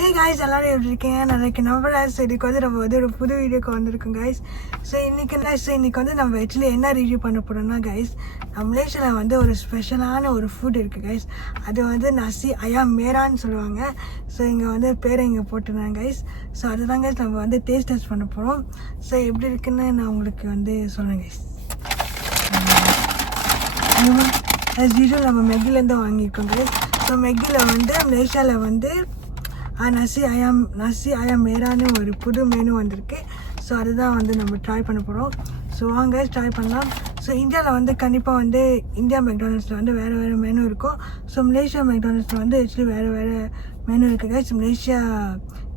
Hey guys, எல்லாரும் எப்படி இருக்கீங்க? நாளைக்கு இன்னைக்கு வந்து நம்ம வந்து ஒரு புது வீடியோக்கு வந்திருக்கோம் கைஸ். ஸோ இன்னைக்கு வந்து நம்ம ஆக்சுவலி என்ன ரிவ்யூ பண்ண போகிறோம்னா கைஸ், மலேசியாவில் வந்து ஒரு ஸ்பெஷலான ஒரு ஃபுட் இருக்குது கைஸ். அது வந்து நசி அயாம் மேரான்னு சொல்லுவாங்க. ஸோ இங்கே வந்து பேரை இங்கே போட்டுருந்தாங்க கைஸ். ஸோ அதுதான் கைஸ் நம்ம வந்து டேஸ்ட் பண்ண போகிறோம். ஸோ எப்படி இருக்குன்னு நான் உங்களுக்கு வந்து சொல்கிறேன் கைஸ். ஆஸ் யூஸ்வல் நம்ம மெக்கிலேருந்து வாங்கியிருக்கோம் கைஸ். ஸோ மெக்கியில் வந்து மலேசியாவில் வந்து நசி அயாம் மேரான்னு ஒரு புது மெனு வந்திருக்கு. ஸோ அதுதான் வந்து நம்ம ட்ரை பண்ண போகிறோம். ஸோ வாங்க ட்ரை பண்ணலாம். ஸோ இந்தியாவில் வந்து கண்டிப்பாக வந்து இந்தியா மெக்டானல்ட்ஸில் வந்து வேறு மெனு இருக்கும். ஸோ மலேசியா மெக்டானல்ட்ஸில் வந்து ஆக்சுவலி வேறு மெனு இருக்குது கைஸ். மலேசியா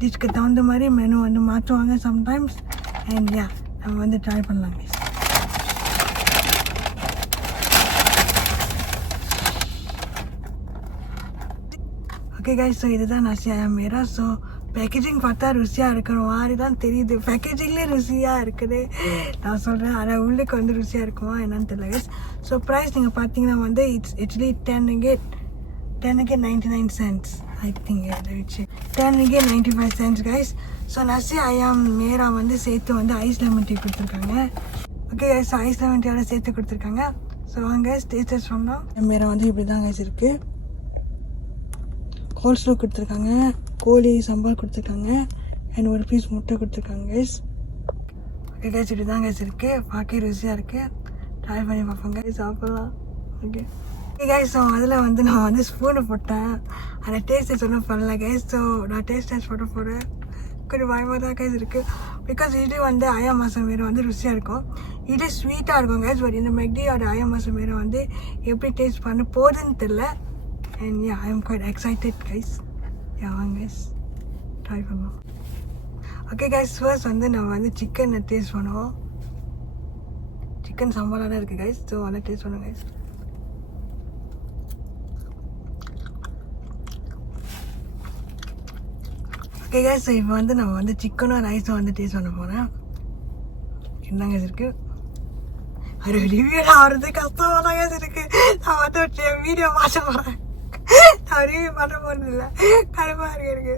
டிஷ்க்கு தகுந்த மாதிரி மெனு வந்து மாற்றுவாங்க சம்டைம்ஸ். அண்ட் யா, நம்ம வந்து ட்ரை பண்ணலாம் கைஸ். ஓகே கைஸ், ஸோ இதுதான் நசி அயாம் மேரா. ஸோ பேக்கேஜிங் பார்த்தா ருசியாக இருக்கிற மாதிரி தான் தெரியுது. பேக்கேஜிங்லேயே ருசியாக இருக்குது நான் சொல்கிறேன். ஆனால் உள்ளுக்கு வந்து ருசியாக இருக்குமா என்னன்னு தெரியல கைஸ். ஸோ ப்ரைஸ் நீங்கள் பார்த்தீங்கன்னா வந்து it's actually 10 ringgit 99 cents I think. 10 ringgit 95 cents guys. So nasi ayam மேரா வந்து சேர்த்து வந்து ஐஸ் லெமன் டீ கொடுத்துருக்காங்க. ஓகே கைஸ், ஐஸ் லெமன் டீயோட சேர்த்து கொடுத்துருக்காங்க. ஸோ வாங்க டேஸ்ட் சொன்னோம். மேரா வந்து இப்படி தான் கைஸ் இருக்குது. கோல்ஸ்லோ கொடுத்துருக்காங்க, கோழி சம்பால் கொடுத்துருக்காங்க, அண்ட் ஒரு பீஸ் முட்டை கொடுத்துருக்காங்க கைஸ். ஓகே கைஸ், இப்படி தான் கைஸ் இருக்குது. பார்க்க ருசியாக இருக்குது. ட்ரை பண்ணி பார்ப்போம் கைஸ், சாப்பிட்லாம். ஓகே கைஸ், ஸோ அதில் வந்து நான் வந்து ஸ்பூனை போட்டேன். அந்த டேஸ்ட்டை சொல்ல பண்ணல கைஸ். ஸோ நான் டேஸ்ட் போட போகிறேன். கொஞ்சம் பயமாக தான் கைஸ் இருக்குது. பிகாஸ் இது வந்து அயா மாதம் மேரா வந்து ருசியாக இருக்கும். இது ஸ்வீட்டாக இருக்கும் கைஸ். பட் இந்த மெக்டியோட அயா மாதம் மேரா வந்து எப்படி டேஸ்ட் பண்ண போகுதுன்னு தெரில. And yeah, I am quite excited guys. Yeah, guys, try பண்ணலாம். Okay guys, first வந்து நம்ம வந்து சிக்கன் டேஸ்ட் பண்ணுவோம். சிக்கன் சம்பாலாக தான் இருக்குது guys. ஸோ அதை டேஸ்ட் பண்ணுவோம் guys. ஓகே guys, ஸோ இப்போ வந்து நம்ம வந்து சிக்கனும் ரைஸும் வந்து டேஸ்ட் பண்ண போகிறேன். என்ன guys இருக்குது? அது ரிவ்யூ ஆகிறது கஷ்டமாக தான் guys இருக்குது. நான் வந்து வீடியோ மாற்ற போகிறேன். ரிவ்யூ பண்ண போகிறது இல்லை, கடுப்பாக இருக்கு.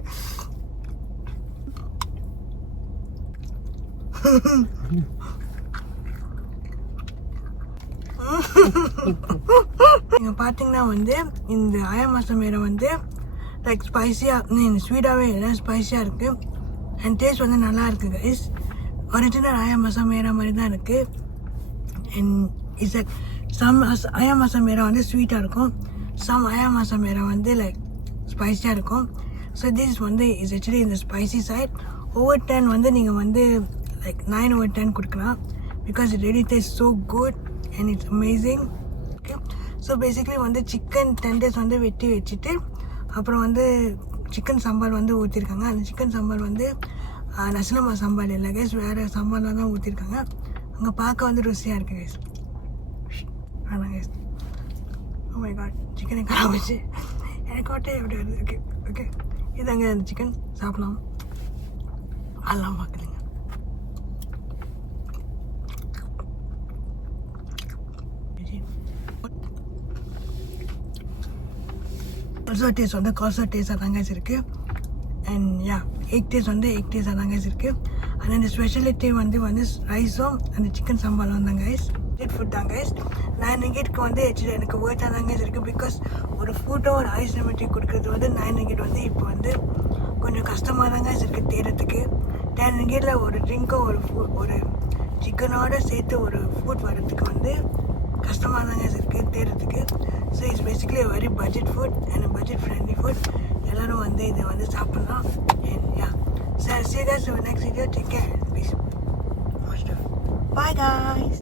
நீங்கள் பார்த்தீங்கன்னா வந்து இந்த அயா மாதம் மேரா வந்து லைக் ஸ்பைஸியாக ஸ்வீட்டாகவே இல்லை, ஸ்பைஸியாக இருக்குது. அண்ட் டேஸ்ட் வந்து நல்லா இருக்குது கைஸ். ஒரிஜினல் அயா மாதம் மேரா மாதிரி தான் இருக்குது. அண்ட் இட்ஸ் லைக் சம் அயா மாதம் மேரா வந்து ஸ்வீட்டாக இருக்கும். சம் அயா மாதம் மேரா வந்து லைக் ஸ்பைஸியாக இருக்கும். ஸோ திஸ் வந்து இஸ் ஆக்சுவலி இந்த ஸ்பைசி சைட். ஓவர் 10 வந்து நீங்கள் வந்து லைக் 9/10 கொடுக்கலாம். Because it ready taste so good and it's amazing. Okay, so basically வந்து சிக்கன் 10 days வந்து வெட்டி வச்சுட்டு அப்புறம் வந்து சிக்கன் சம்பால் வந்து ஊற்றிருக்காங்க. அந்த சிக்கன் சம்பால் வந்து நசிலமா சம்பால் இல்லை கைஸ், வேறு சம்பாலாக தான் ஊற்றிருக்காங்க. அங்கே பார்க்க வந்து ருசியாக இருக்குது கைஸ். ஆனால் கைஸ், ஓ மை காட், சிக்கனை கலா வச்சு எனக்கு வாட்டே எப்படி வருது. ஓகே ஓகே, இதாங்க அந்த சிக்கன் சாப்பிடலாம். அதெல்லாம் பார்க்குறீங்க. ஆல்சோ டேஸ்ட் வந்து கால்சோ டேஸ்டாக தாங்க இருக்குது. அண்ட் யா, எக் டேஸ்டாக தாங்க இருக்குது. அண்ட் அந்த ஸ்பெஷாலிட்டி வந்து ரைஸும் அந்த சிக்கன் சம்பாலும் தாங்க கைஸ். ஃபுட் தான் கைஸ். 9 ringgitக்கு வந்து ஆக்சுவலி எனக்கு ஒர்த்தாக தாங்க இருக்குது. பிகாஸ் ஒரு ஃபுட்டோ ஒரு ஐஸ் லெமன் டீ கொடுக்குறது வந்து 9 ringgit வந்து இப்போ வந்து கொஞ்சம் கஷ்டமாக தாங்க இருக்குது தேடுறதுக்கு. 10 ringgitல ஒரு ட்ரிங்க்கோ ஒரு சிக்கனோடு சேர்த்து ஒரு ஃபுட் வரதுக்கு வந்து கஷ்டமாக தாங்க இருக்குது தேடுறதுக்கு. So it's basically very budget food and budget friendly food. எல்லோரும் வந்து இதை வந்து சாப்பிட்லாம். அண்ட் யா, சரி, see you guys in the next video. Take care. Peace. Bye guys.